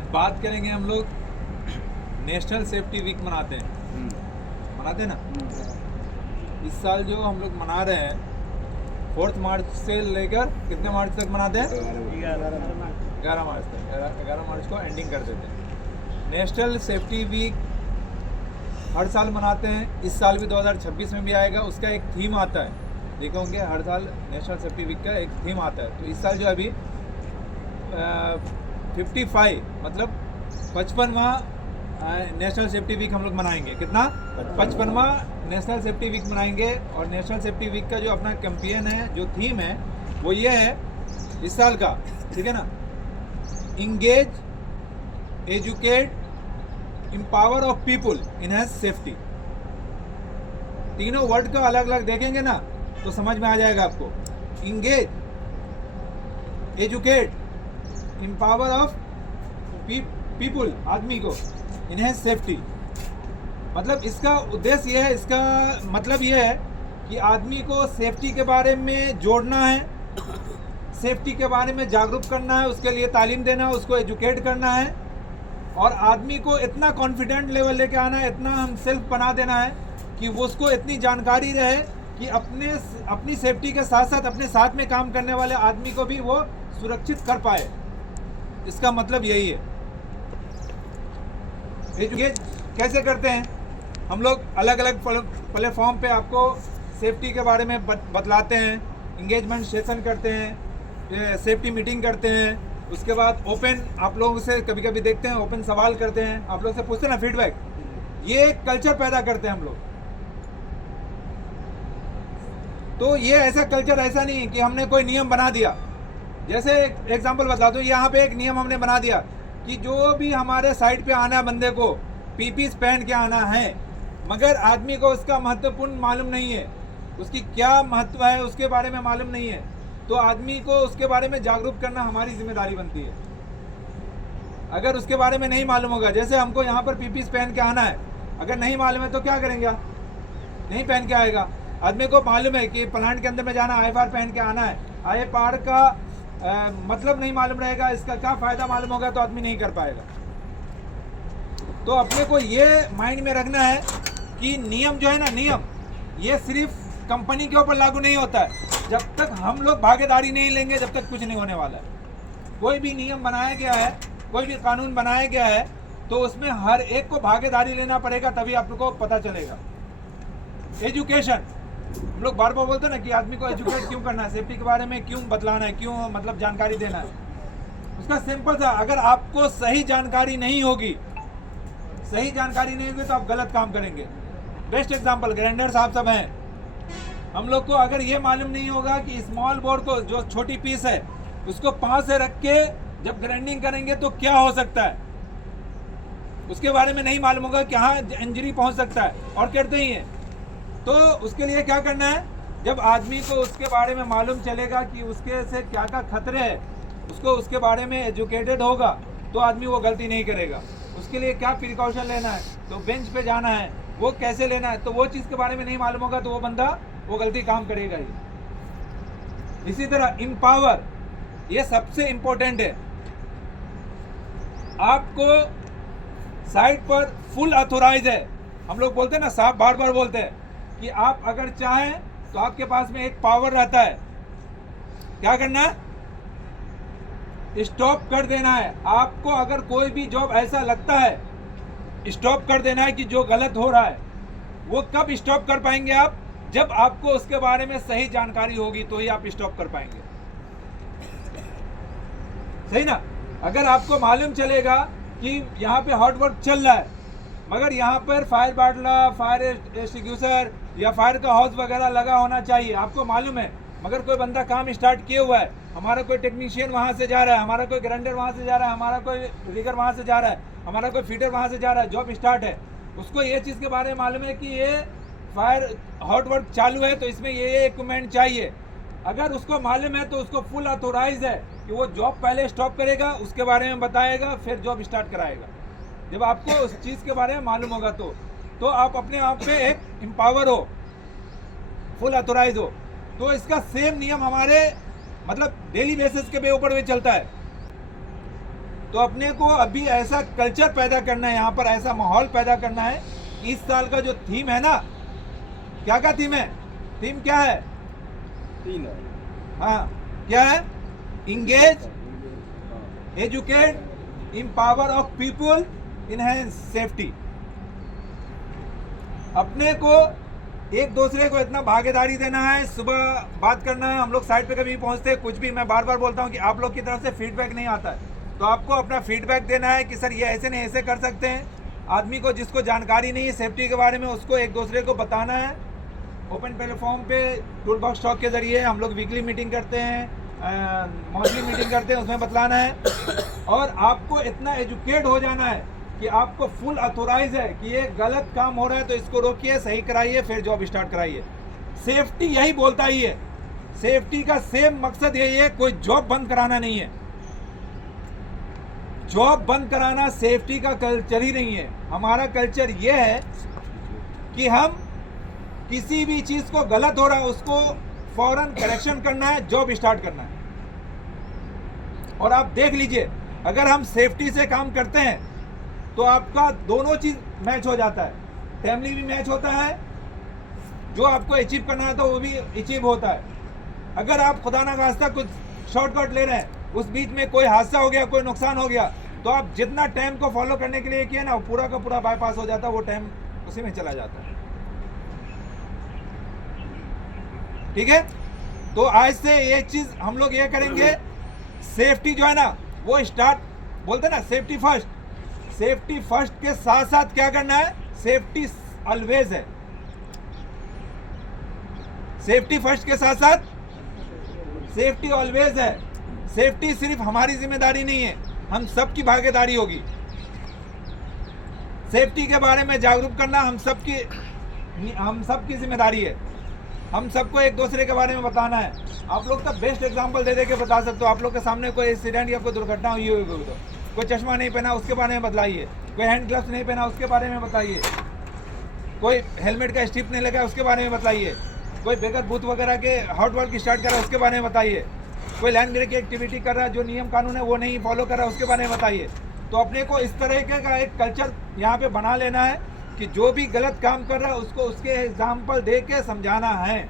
आज बात करेंगे हम लोग नेशनल सेफ्टी वीक मनाते हैं ना। इस साल जो हम लोग मना रहे हैं 4 मार्च से लेकर कितने मार्च तक मनाते हैं? 11 मार्च तक। 11 मार्च को एंडिंग कर देते हैं। नेशनल सेफ्टी वीक हर साल मनाते हैं। इस साल भी 2026 में भी आएगा। उसका एक थीम आता है, देखे होंगे हर साल नेशनल सेफ्टी वीक का एक थीम आता है। तो इस साल जो अभी 55 मतलब 55वां नेशनल सेफ्टी वीक हम लोग मनाएंगे। कितना? 55वां नेशनल सेफ्टी वीक मनाएंगे। और नेशनल सेफ्टी वीक का जो अपना कैंपेन है, जो थीम है, वो ये है इस साल का, ठीक है ना, engage, educate, empower of people, enhance safety. तीनों वर्ड का अलग अलग देखेंगे ना तो समझ में आ जाएगा आपको। Engage, educate, empower of people, आदमी को, इनहैंस सेफ्टी। मतलब इसका उद्देश्य ये है, इसका मतलब ये है कि आदमी को सेफ्टी के बारे में जोड़ना है, सेफ्टी के बारे में जागरूक करना है, उसके लिए तालीम देना है, उसको एजुकेट करना है और आदमी को इतना कॉन्फिडेंट लेवल लेके आना है, इतना हम सेल्फ बना देना है कि वो उसको इतनी जानकारी रहे कि अपनी सेफ्टी के साथ साथ अपने साथ में काम करने वाले आदमी को भी वो सुरक्षित कर पाए। इसका मतलब यही है। एजुकेट कैसे करते हैं हम लोग? अलग अलग प्लेटफॉर्म पे आपको सेफ्टी के बारे में बतलाते हैं, इंगेजमेंट सेशन करते हैं, सेफ्टी मीटिंग करते हैं। उसके बाद ओपन आप लोगों से कभी कभी देखते हैं, ओपन सवाल करते हैं, आप लोग से पूछते हैं ना फीडबैक। ये एक कल्चर पैदा करते हैं हम लोग। तो ये ऐसा कल्चर ऐसा नहीं कि हमने कोई नियम बना दिया। जैसे एग्जांपल बता दूं, यहाँ पे एक नियम हमने बना दिया कि जो भी हमारे साइड पे आना है बंदे को पीपीस पहन के आना है, मगर आदमी को उसका महत्वपूर्ण मालूम नहीं है, उसकी क्या महत्व है उसके बारे में मालूम नहीं है, तो आदमी को उसके बारे में जागरूक करना हमारी जिम्मेदारी बनती है। अगर उसके बारे में नहीं मालूम होगा, जैसे हमको यहाँ पर पीपीस पहन के आना है, अगर नहीं मालूम है तो क्या करेंगे? नहीं पहन के आएगा। आदमी को मालूम है कि प्लांट के अंदर में जाना IFR पहन के आना है, IFR का मतलब नहीं मालूम रहेगा, इसका क्या फ़ायदा मालूम होगा, तो आदमी नहीं कर पाएगा। तो अपने को ये माइंड में रखना है कि नियम जो है ना, नियम ये सिर्फ कंपनी के ऊपर लागू नहीं होता है। जब तक हम लोग भागीदारी नहीं लेंगे, जब तक कुछ नहीं होने वाला है। कोई भी नियम बनाया गया है, कोई भी कानून बनाया गया है, तो उसमें हर एक को भागीदारी लेना पड़ेगा, तभी आपको पता चलेगा। एजुकेशन, हम लोग बार बार बोलते हैं ना कि आदमी को एजुकेट क्यों करना है, सेफ्टी के बारे में क्यों बतलाना है, क्यों मतलब जानकारी देना है। उसका सिंपल सा, अगर आपको सही जानकारी नहीं होगी तो आप गलत काम करेंगे। बेस्ट एग्जांपल ग्राइंडर साहब सब हैं। हम लोग को अगर ये मालूम नहीं होगा कि स्मॉल बोर्ड को, जो छोटी पीस है, उसको 5 से रख के जब ग्राइंडिंग करेंगे तो क्या हो सकता है, उसके बारे में नहीं मालूम होगा कि हाँ इंजरी पहुंच सकता है और करते ही हैं। तो उसके लिए क्या करना है? जब आदमी को उसके बारे में मालूम चलेगा कि उसके से क्या क्या खतरे हैं, उसको उसके बारे में एजुकेटेड होगा, तो आदमी वो गलती नहीं करेगा। उसके लिए क्या प्रिकॉशन लेना है, तो बेंच पे जाना है, वो कैसे लेना है, तो वो चीज़ के बारे में नहीं मालूम होगा तो वो बंदा वो गलती काम करेगा ही। इसी तरह एम्पावर, ये सबसे इम्पोर्टेंट है। आपको साइड पर फुल ऑथोराइज है। हम लोग बोलते हैं ना, साहब बार बार बोलते हैं कि आप अगर चाहें तो आपके पास में एक पावर रहता है। क्या करना है? स्टॉप कर देना है। आपको अगर कोई भी जॉब ऐसा लगता है, स्टॉप कर देना है कि जो गलत हो रहा है। वो कब स्टॉप कर पाएंगे आप? जब आपको उसके बारे में सही जानकारी होगी तो ही आप स्टॉप कर पाएंगे, सही ना? अगर आपको मालूम चलेगा कि यहाँ पे हॉट वर्क चल रहा है, मगर यहाँ पर फायर बाटला, फायर एक्सटिंग्विशर या फायर का हॉस वगैरह लगा होना चाहिए, आपको मालूम है, मगर कोई बंदा काम स्टार्ट किए हुआ है, हमारा कोई टेक्नीशियन वहाँ से जा रहा है, हमारा कोई ग्राइंडर वहाँ से जा रहा है, हमारा कोई रिगर वहाँ से जा रहा है, हमारा कोई फीडर वहाँ से जा रहा है, जॉब स्टार्ट है, उसको ये चीज़ के बारे में मालूम है कि ये फायर हॉट वर्क चालू है, तो इसमें ये इक्विपमेंट चाहिए। अगर उसको मालूम है तो उसको फुल ऑथोराइज है कि वो जॉब पहले स्टॉप करेगा, उसके बारे में बताएगा, फिर जॉब स्टार्ट कराएगा। जब आपको उस चीज़ के बारे में मालूम होगा तो आप अपने आप पे एक एम्पावर हो, फुल ऑथोराइज हो। तो इसका सेम नियम हमारे मतलब डेली बेसिस के ऊपर भी चलता है। तो अपने को अभी ऐसा कल्चर पैदा करना है, यहाँ पर ऐसा माहौल पैदा करना है। इस साल का जो थीम है ना, क्या थीम है? थीम क्या है? हाँ, क्या है? Engage, educate, empower of people, enhance safety. अपने को एक दूसरे को इतना भागीदारी देना है, सुबह बात करना है। हम लोग साइट पे कभी पहुंचते हैं, कुछ भी, मैं बार बार बोलता हूं कि आप लोग की तरफ से फीडबैक नहीं आता है, तो आपको अपना फीडबैक देना है कि सर ये ऐसे नहीं ऐसे कर सकते हैं। आदमी को जिसको जानकारी नहीं है सेफ्टी के बारे में, उसको एक दूसरे को बताना है। ओपन प्लेटफॉर्म पे टूल बॉक्स टॉक के जरिए हम लोग वीकली मीटिंग करते हैं, मंथली मीटिंग करते हैं, उसमें बतलाना है। और आपको इतना एजुकेट हो जाना है कि आपको फुल अथोराइज है कि ये गलत काम हो रहा है तो इसको रोकिए, सही कराइए, फिर जॉब स्टार्ट कराइए। सेफ्टी यही बोलता ही है, सेफ्टी का सेम मकसद यही है, कोई जॉब बंद कराना नहीं है। जॉब बंद कराना सेफ्टी का कल्चर ही नहीं है। हमारा कल्चर ये है कि हम किसी भी चीज को गलत हो रहा है उसको फौरन करेक्शन करना है, जॉब स्टार्ट करना है। और आप देख लीजिए, अगर हम सेफ्टी से काम करते हैं तो आपका दोनों चीज मैच हो जाता है, फैमिली भी मैच होता है, जो आपको अचीव करना है तो वो भी अचीव होता है। अगर आप खुदा ना खास्ता कुछ शॉर्टकट ले रहे हैं, उस बीच में कोई हादसा हो गया, कोई नुकसान हो गया, तो आप जितना टाइम को फॉलो करने के लिए किया ना, वो पूरा का पूरा बाईपास हो जाता है, वो टाइम उसी में चला जाता है। ठीक है, तो आज से एक चीज हम लोग ये करेंगे, सेफ्टी जो है ना वो स्टार्ट बोलते ना, सेफ्टी फर्स्ट। सेफ्टी फर्स्ट के साथ साथ क्या करना है, सेफ्टी ऑलवेज है। सेफ्टी फर्स्ट के साथ साथ सेफ्टी ऑलवेज है। सेफ्टी सिर्फ हमारी जिम्मेदारी नहीं है, हम सबकी भागीदारी होगी। सेफ्टी के बारे में जागरूक करना हम सबकी जिम्मेदारी है। हम सबको एक दूसरे के बारे में बताना है। आप लोग तो बेस्ट एग्जांपल दे के बता सकते हो। आप लोग के सामने कोई एक्सीडेंट या कोई दुर्घटना हुई होगी तो कोई चश्मा नहीं पहना उसके बारे में बतलाइए, कोई हैंड ग्लव्स नहीं पहना उसके बारे में बताइए, कोई हेलमेट का स्ट्रिप नहीं लगा उसके बारे में बताइए, कोई बगैर बूथ वगैरह के हॉट वर्क स्टार्ट कर रहा है उसके बारे में बताइए, कोई लैंड ब्रेक की एक्टिविटी कर रहा है, जो नियम कानून है वो नहीं फॉलो कर रहा है उसके बारे में बताइए। तो अपने को इस तरह का एक कल्चर यहाँ पे बना लेना है कि जो भी गलत काम कर रहा है उसको उसके एग्जाम्पल दे के समझाना है।